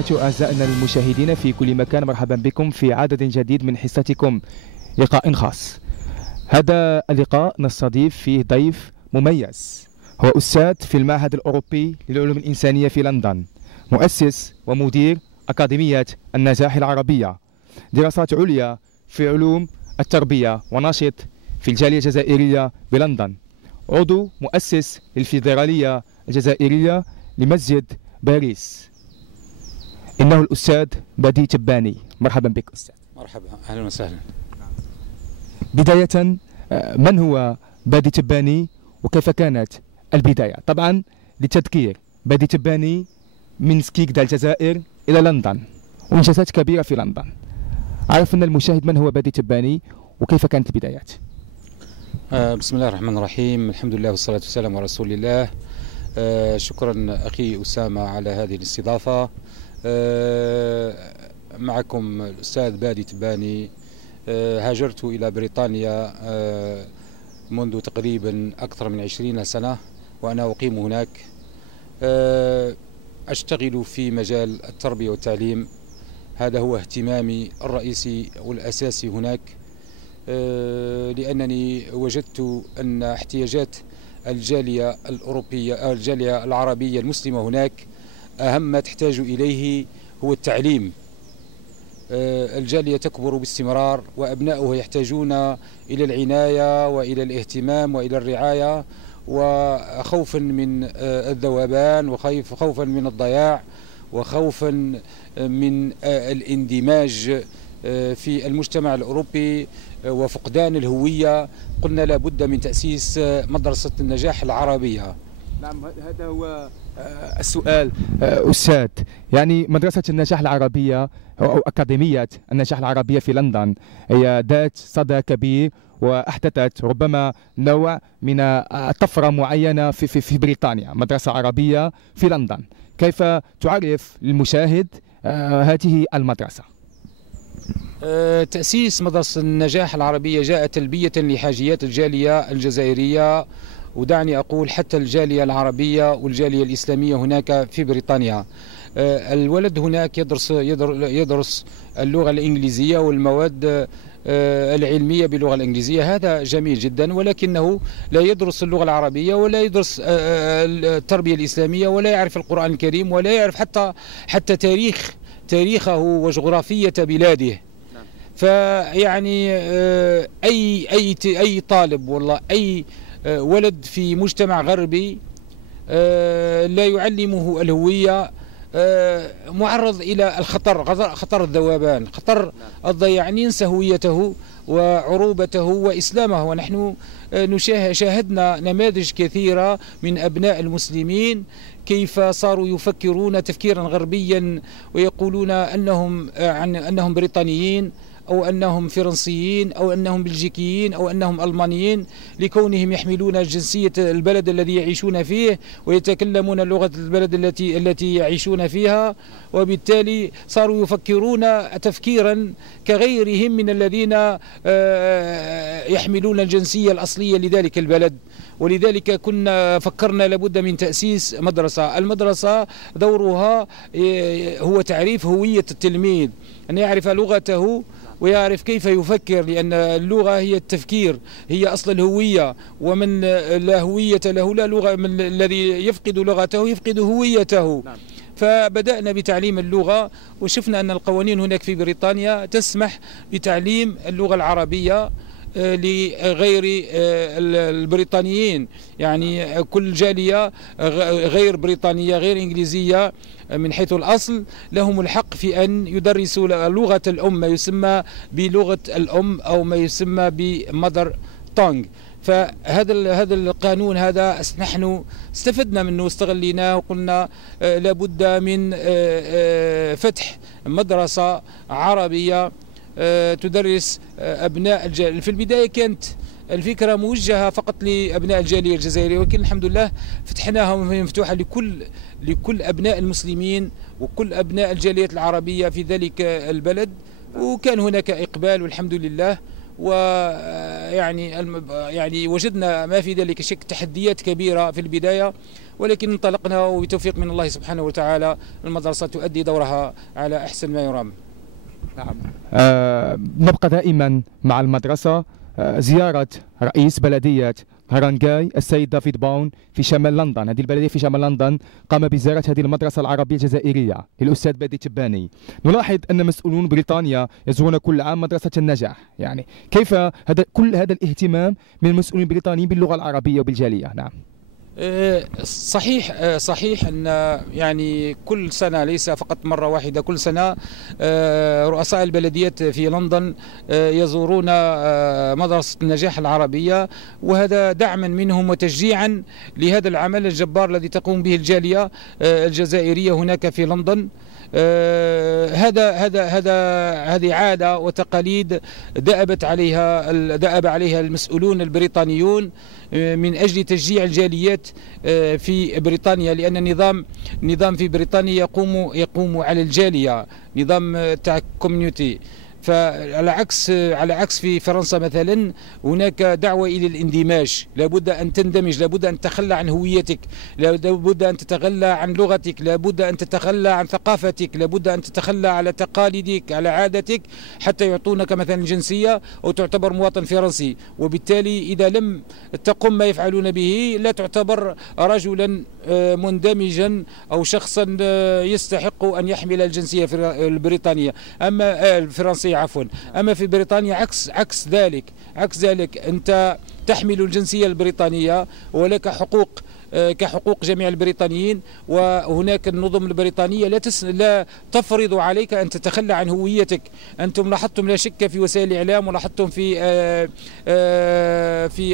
وبركاته. أعزائنا المشاهدين في كل مكان، مرحبا بكم في عدد جديد من حصتكم لقاء خاص. هذا اللقاء نستضيف فيه ضيف مميز، هو أستاذ في المعهد الأوروبي للعلوم الإنسانية في لندن، مؤسس ومدير أكاديمية النجاح العربية، دراسات عليا في علوم التربية، وناشط في الجالية الجزائرية بلندن، عضو مؤسس للفيدرالية الجزائرية لمسجد باريس. إنه الأستاذ بدي تباني. مرحبا بك أستاذ. مرحبا، أهلا وسهلا. بداية، من هو بدي تباني وكيف كانت البداية؟ طبعا للتذكير، بدي تباني من سكيكدا الجزائر إلى لندن وإنجازات كبيرة في لندن. عرفنا المشاهد من هو بدي تباني وكيف كانت البدايات. بسم الله الرحمن الرحيم، الحمد لله والصلاة والسلام على رسول الله. شكرا أخي أسامة على هذه الاستضافة. معكم الأستاذ بدي تباني. هاجرت إلى بريطانيا منذ تقريبا أكثر من 20 سنة وأنا أقيم هناك. أشتغل في مجال التربية والتعليم، هذا هو اهتمامي الرئيسي والأساسي هناك، لأنني وجدت أن احتياجات الجالية الأوروبية الجالية العربية المسلمة هناك أهم ما تحتاج إليه هو التعليم. الجالية تكبر باستمرار وأبناؤها يحتاجون إلى العناية وإلى الاهتمام وإلى الرعاية، وخوفا من الذوبان وخوفا من الضياع وخوفا من الاندماج في المجتمع الأوروبي وفقدان الهوية، قلنا لابد من تأسيس مدرسة النجاح العربية. نعم، هذا هو السؤال أستاذ. يعني مدرسة النجاح العربية أو أكاديمية النجاح العربية في لندن هي ذات صدى كبير، وأحدثت ربما نوع من طفرة معينة في بريطانيا، مدرسة عربية في لندن. كيف تعرف للمشاهد هذه المدرسة؟ تأسيس مدرسة النجاح العربية جاء تلبية لحاجيات الجالية الجزائرية، ودعني أقول حتى الجالية العربية والجالية الإسلامية هناك في بريطانيا. الولد هناك يدرس اللغة الإنجليزية والمواد العلمية باللغة الإنجليزية، هذا جميل جدا، ولكنه لا يدرس اللغة العربية ولا يدرس التربية الإسلامية ولا يعرف القرآن الكريم ولا يعرف حتى تاريخه وجغرافية بلاده. فيعني أي طالب والله أي ولد في مجتمع غربي لا يعلمه الهوية معرض إلى خطر الذوبان، خطر الضياع، ينسى هويته وعروبته وإسلامه. ونحن شاهدنا نماذج كثيرة من أبناء المسلمين كيف صاروا يفكرون تفكيرا غربيا ويقولون أنهم بريطانيين أو أنهم فرنسيين أو أنهم بلجيكيين أو أنهم ألمانيين، لكونهم يحملون جنسية البلد الذي يعيشون فيه ويتكلمون لغة البلد التي يعيشون فيها، وبالتالي صاروا يفكرون تفكيرا كغيرهم من الذين يحملون الجنسية الأصلية لذلك البلد. ولذلك فكرنا لابد من تأسيس مدرسة. المدرسة دورها هو تعريف هوية التلميذ، أن يعرف لغته ويعرف كيف يفكر، لأن اللغة هي التفكير، هي أصل الهوية، ومن لا هوية له لا لغة، من الذي يفقد لغته يفقد هويته. فبدأنا بتعليم اللغة، وشفنا أن القوانين هناك في بريطانيا تسمح بتعليم اللغة العربية لغير البريطانيين، يعني كل جالية غير بريطانية غير إنجليزية من حيث الأصل لهم الحق في أن يدرسوا لغة الأم، ما يسمى بلغة الأم أو ما يسمى بمدر تونغ. فهذا القانون هذا نحن استفدنا منه واستغليناه، وقلنا لابد من فتح مدرسة عربية تدرس أبناء الجالية. في البداية كانت الفكرة موجهة فقط لأبناء الجالية الجزائرية، ولكن الحمد لله فتحناها وهي مفتوحة لكل أبناء المسلمين وكل أبناء الجالية العربية في ذلك البلد، وكان هناك إقبال والحمد لله. ويعني يعني وجدنا ما في ذلك شك تحديات كبيرة في البداية، ولكن انطلقنا وبتوفيق من الله سبحانه وتعالى المدرسة تؤدي دورها على أحسن ما يرام. نعم. نبقى دائما مع المدرسة. زيارة رئيس بلدية هرانغاي السيد دافيد باون في شمال لندن، هذه البلدية في شمال لندن، قام بزيارة هذه المدرسة العربية الجزائرية للأستاذ بادي تباني. نلاحظ أن مسؤولون بريطانيا يزورون كل عام مدرسة النجاح، يعني كيف كل هذا الاهتمام من المسؤولين البريطانيين باللغة العربية وبالجالية؟ نعم. صحيح أن يعني كل سنة، ليس فقط مرة واحدة، كل سنة رؤساء البلديات في لندن يزورون مدرسة النجاح العربية، وهذا دعما منهم وتشجيعا لهذا العمل الجبار الذي تقوم به الجالية الجزائرية هناك في لندن. هذه عادة وتقاليد دأب عليها المسؤولون البريطانيون من أجل تشجيع الجاليات في بريطانيا، لأن النظام في بريطانيا يقوم على الجالية، نظام تاع كوميونيتي. فعلى عكس في فرنسا مثلا هناك دعوة إلى الاندماج، لابد أن تندمج، لابد أن تتخلى عن هويتك، لابد أن تتخلى عن لغتك، لابد أن تتخلى عن ثقافتك، لابد أن تتخلى على تقاليدك، على عادتك، حتى يعطونك مثلا جنسية أو تعتبر مواطن فرنسي. وبالتالي إذا لم تقم ما يفعلون به لا تعتبر رجلا مندمجا أو شخصا يستحق أن يحمل الجنسية البريطانية الفرنسية عفوا. أما في بريطانيا عكس ذلك أنت تحمل الجنسية البريطانية ولك حقوق كحقوق جميع البريطانيين، وهناك النظم البريطانية لا تفرض عليك أن تتخلى عن هويتك. أنتم لاحظتم لا شك في وسائل الإعلام ولاحظتم في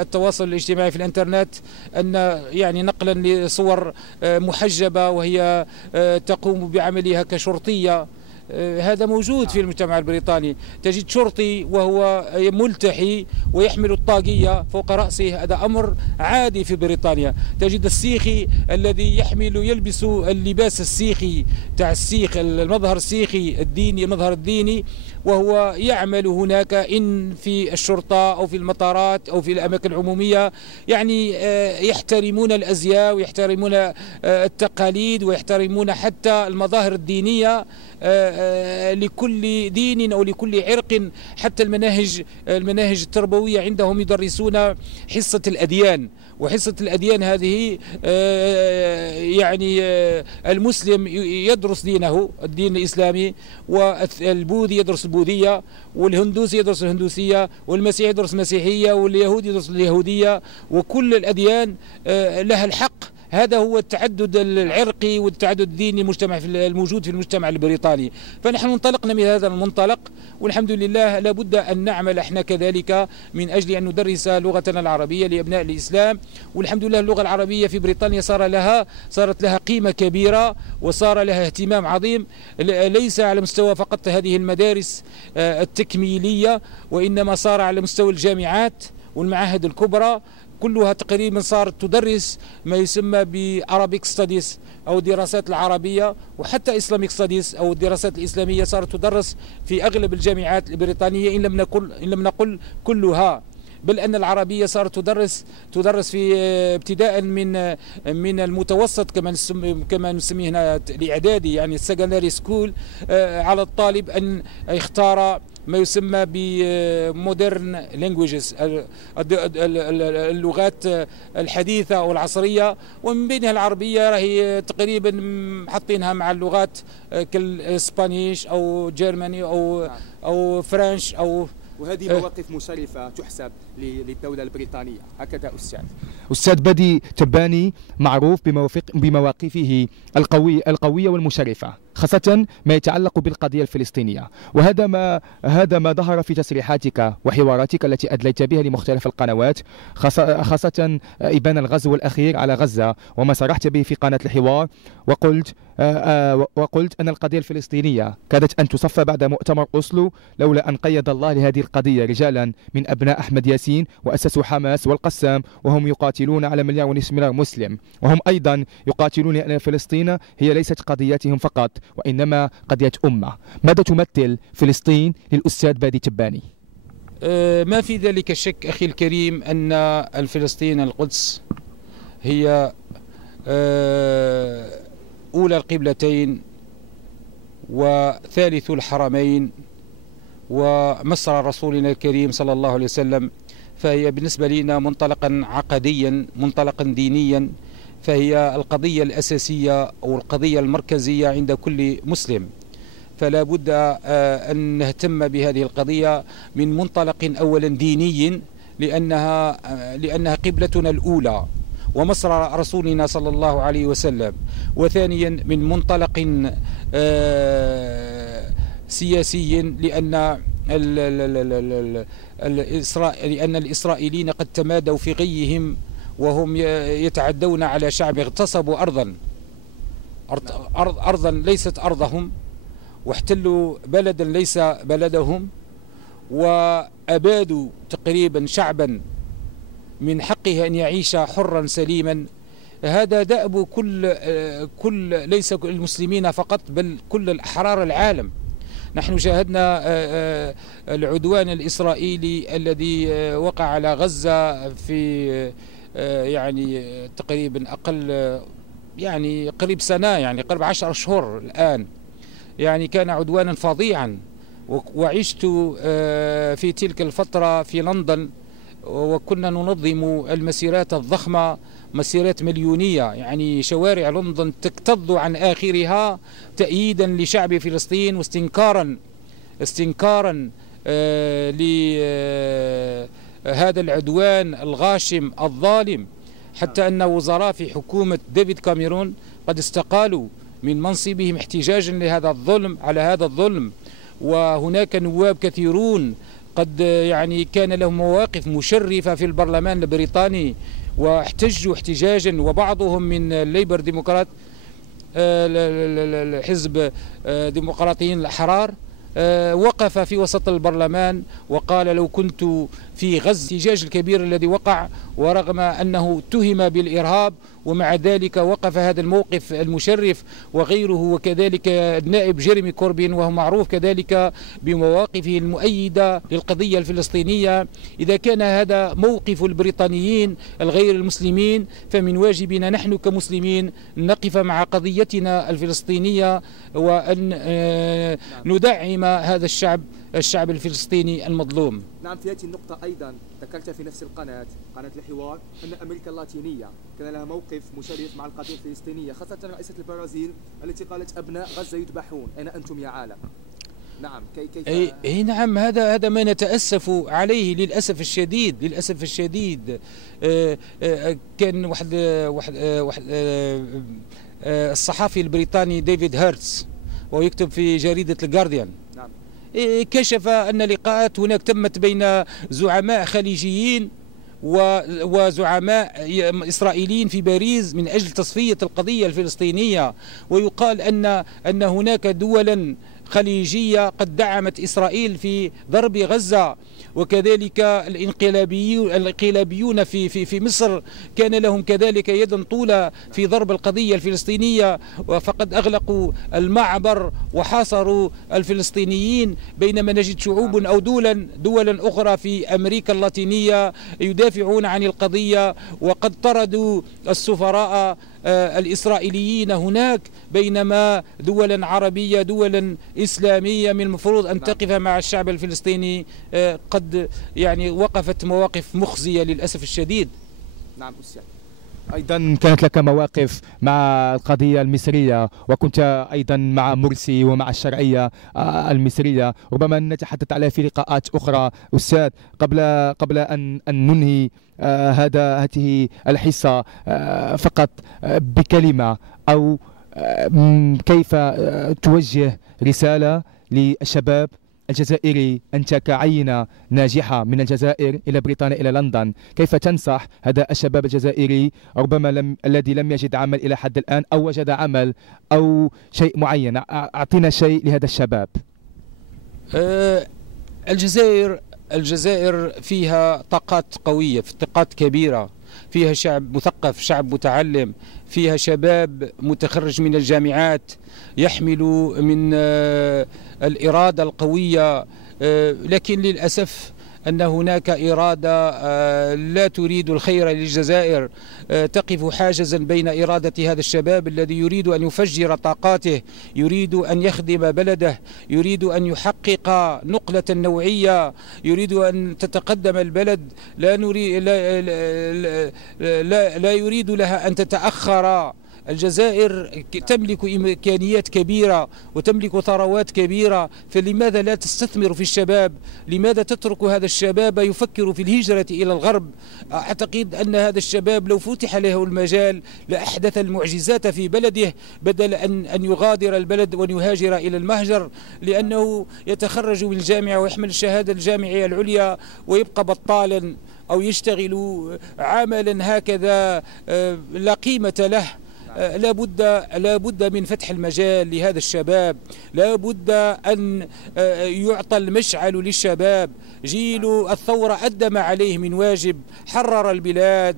التواصل الاجتماعي في الإنترنت أن يعني نقلا لصور محجبة وهي تقوم بعملها كشرطية، هذا موجود في المجتمع البريطاني. تجد شرطي وهو ملتحي ويحمل الطاقية فوق رأسه، هذا أمر عادي في بريطانيا. تجد السيخي الذي يلبس اللباس السيخي تاع السيخ، المظهر السيخي الديني، المظهر الديني، وهو يعمل هناك إن في الشرطة أو في المطارات أو في الأماكن العمومية. يعني يحترمون الأزياء ويحترمون التقاليد ويحترمون حتى المظاهر الدينية لكل دين أو لكل عرق. حتى المناهج التربوية عندهم يدرسون حصة الأديان، وحصة الأديان هذه يعني المسلم يدرس دينه، الدين الإسلامي، والبوذي يدرس البوذية، والهندوسي يدرس الهندوسية، والمسيحي يدرس المسيحية، واليهودي يدرس اليهودية، وكل الأديان لها الحق. هذا هو التعدد العرقي والتعدد الديني الموجود في المجتمع البريطاني. فنحن انطلقنا من هذا المنطلق، والحمد لله لابد أن نعمل احنا كذلك من أجل أن ندرس لغتنا العربية لأبناء الإسلام. والحمد لله اللغة العربية في بريطانيا صارت لها قيمة كبيرة وصار لها اهتمام عظيم، ليس على مستوى فقط هذه المدارس التكميلية، وإنما صار على مستوى الجامعات والمعاهد الكبرى كلها تقريبا صارت تدرس ما يسمى بأرابيك ستاديس أو الدراسات العربية، وحتى إسلاميك ستاديس أو الدراسات الإسلامية صارت تدرس في أغلب الجامعات البريطانية إن لم نقل كلها. بل أن العربية صارت تدرس في ابتداء من المتوسط كما نسميه هنا الإعدادي، يعني السكندري سكول، على الطالب أن يختار ما يسمى بمودرن لانجويجز، اللغات الحديثة والعصرية، ومن بينها العربية راهي تقريبا حاطينها مع اللغات كالإسبانيش أو جيرماني أو فرنش وهذه مواقف مشرفة تحسب للدولة البريطانية. هكذا أستاذ بادي تباني معروف بمواقفه القوية والمشرفة، خاصة ما يتعلق بالقضية الفلسطينية، وهذا ما ظهر في تصريحاتك وحواراتك التي أدليت بها لمختلف القنوات، خاصة إبان الغزو الأخير على غزة وما صرحت به في قناة الحوار، وقلت أن القضية الفلسطينية كادت أن تصفى بعد مؤتمر أوسلو لولا أن قيد الله لهذه القضية رجالا من أبناء أحمد ياسين وأسسوا حماس والقسام، وهم يقاتلون على 1.5 مليار مسلم، وهم أيضا يقاتلون أن فلسطين هي ليست قضيتهم فقط وإنما قضية أمة. ماذا تمثل فلسطين للأستاذ بادي تباني؟ ما في ذلك الشك أخي الكريم أن الفلسطين القدس هي أولى القبلتين وثالث الحرمين ومصر رسولنا الكريم صلى الله عليه وسلم، فهي بالنسبة لنا منطلقا عقديا منطلقا دينيا، فهي القضية الأساسية أو القضية المركزية عند كل مسلم. فلا بد أن نهتم بهذه القضية من منطلق أولا ديني، لأنها قبلتنا الأولى ومصر رسولنا صلى الله عليه وسلم، وثانيا من منطلق سياسي لأن الإسرائيليين قد تمادوا في غيهم وهم يتعدون على شعب، اغتصبوا أرضا ليست أرضهم، واحتلوا بلدا ليس بلدهم، وأبادوا تقريبا شعبا من حقه أن يعيش حرا سليما. هذا دأب كل ليس المسلمين فقط بل كل الأحرار العالم. نحن شاهدنا العدوان الإسرائيلي الذي وقع على غزة في يعني تقريبا قريب سنة، يعني قرب 10 أشهر الآن. يعني كان عدوانا فظيعا، وعشت في تلك الفترة في لندن، وكنا ننظم المسيرات الضخمة، مسيرات مليونية، يعني شوارع لندن تكتظ عن آخرها تأييدا لشعب فلسطين واستنكارا لهذا العدوان الغاشم الظالم، حتى أن وزراء في حكومة ديفيد كاميرون قد استقالوا من منصبهم احتجاجا لهذا الظلم على هذا الظلم. وهناك نواب كثيرون قد يعني كان لهم مواقف مشرفة في البرلمان البريطاني واحتجوا احتجاجا، وبعضهم من الليبر ديمقراط حزب ديمقراطيين الأحرار وقف في وسط البرلمان وقال لو كنت في غزة. الاحتجاج الكبير الذي وقع، ورغم أنه اتهم بالإرهاب ومع ذلك وقف هذا الموقف المشرف وغيره، وكذلك النائب جيريمي كوربين وهو معروف كذلك بمواقفه المؤيدة للقضية الفلسطينية. إذا كان هذا موقف البريطانيين الغير المسلمين، فمن واجبنا نحن كمسلمين نقف مع قضيتنا الفلسطينية وأن ندعم هذا الشعب الفلسطيني المظلوم. نعم، في هذه النقطة أيضا ذكرت في نفس قناة الحوار أن أمريكا اللاتينية كان لها موقف مشرف مع القضية الفلسطينية، خاصة رئيسة البرازيل التي قالت أبناء غزة يذبحون، أين أنتم يا عالم؟ نعم، كيف نعم، هذا ما نتأسف عليه للأسف الشديد. كان واحد الصحفي البريطاني ديفيد هيرتز وهو يكتب في جريدة الجارديان، كشف أن لقاءات هناك تمت بين زعماء خليجيين وزعماء إسرائيليين في باريس من أجل تصفية القضية الفلسطينية، ويقال أن هناك دولا خليجية قد دعمت إسرائيل في ضرب غزة، وكذلك الانقلابيون في مصر كان لهم كذلك يد طولة في ضرب القضية الفلسطينية، فقد أغلقوا المعبر وحاصروا الفلسطينيين، بينما نجد شعوب أو دولا أخرى في أمريكا اللاتينية يدافعون عن القضية، وقد طردوا السفراء الإسرائيليين هناك، بينما دولا عربية دولا إسلامية من المفروض أن تقف مع الشعب الفلسطيني قد يعني وقفت مواقف مخزية للأسف الشديد. نعم أستاذ. أيضا كانت لك مواقف مع القضية المصرية، وكنت أيضا مع مرسي ومع الشرعية المصرية، ربما نتحدث عليها في لقاءات أخرى. أستاذ، قبل أن ننهي هذه الحصة فقط بكلمة، أو كيف توجه رسالة للشباب الجزائري؟ أنت كعينة ناجحة من الجزائر إلى بريطانيا إلى لندن، كيف تنصح هذا الشباب الجزائري ربما الذي لم يجد عمل إلى حد الآن، أو وجد عمل أو شيء معين؟ أعطينا شيء لهذا الشباب. الجزائر فيها طاقات قوية، طاقات كبيرة، فيها شعب مثقف، شعب متعلم، فيها شباب متخرج من الجامعات يحمل من الإرادة القوية، لكن للأسف أن هناك إرادة لا تريد الخير للجزائر، تقف حاجزا بين إرادة هذا الشباب الذي يريد أن يفجر طاقاته، يريد أن يخدم بلده، يريد أن يحقق نقلة نوعية، يريد أن تتقدم البلد، لا يريد لها أن تتأخر. الجزائر تملك إمكانيات كبيرة وتملك ثروات كبيرة، فلماذا لا تستثمر في الشباب؟ لماذا تترك هذا الشباب يفكر في الهجرة إلى الغرب؟ أعتقد أن هذا الشباب لو فتح له المجال لأحدث المعجزات في بلده، بدل أن يغادر البلد وأن يهاجر إلى المهجر، لأنه يتخرج من الجامعة ويحمل الشهادة الجامعية العليا ويبقى بطالا أو يشتغل عملا هكذا لا قيمة له. لا بد من فتح المجال لهذا الشباب، لا بد أن يعطى المشعل للشباب. جيل الثورة أدى ما عليه من واجب، حرر البلاد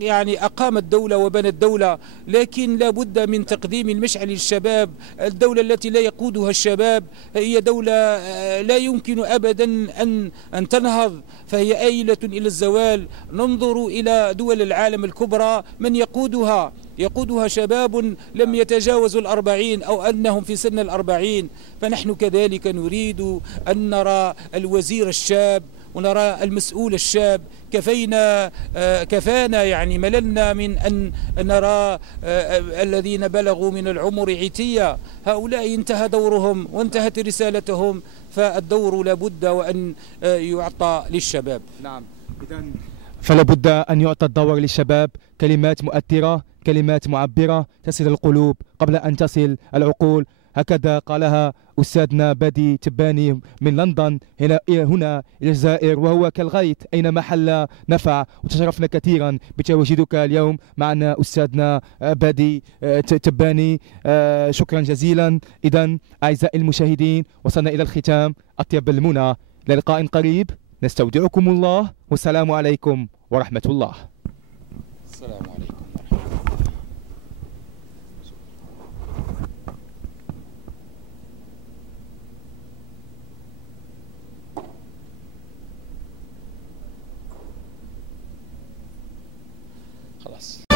يعني أقام الدولة وبنى الدولة، لكن لا بد من تقديم المشعل للشباب. الدولة التي لا يقودها الشباب هي دولة لا يمكن أبدا أن تنهض، فهي آيلة إلى الزوال. ننظر إلى دول العالم الكبرى، من يقودها شباب لم يتجاوزوا 40 أو أنهم في سن 40. فنحن كذلك نريد أن نرى الوزير الشاب ونرى المسؤول الشاب. كفانا يعني مللنا من أن نرى الذين بلغوا من العمر عتية، هؤلاء انتهى دورهم وانتهت رسالتهم، فالدور لابد وأن يعطى للشباب. نعم، فلا بد أن يعطى الدور للشباب. كلمات مؤثرة، كلمات معبرة تصل القلوب قبل أن تصل العقول. هكذا قالها أستاذنا بادي تباني من لندن هنا إلى الجزائر، وهو كالغيث أينما حل نفع. وتشرفنا كثيرا بتواجدك اليوم معنا أستاذنا بادي تباني، شكرا جزيلا. إذن أعزائي المشاهدين، وصلنا إلى الختام. أطيب المنى، للقاء قريب، نستودعكم الله، والسلام عليكم ورحمة الله. السلام عليكم. خلاص.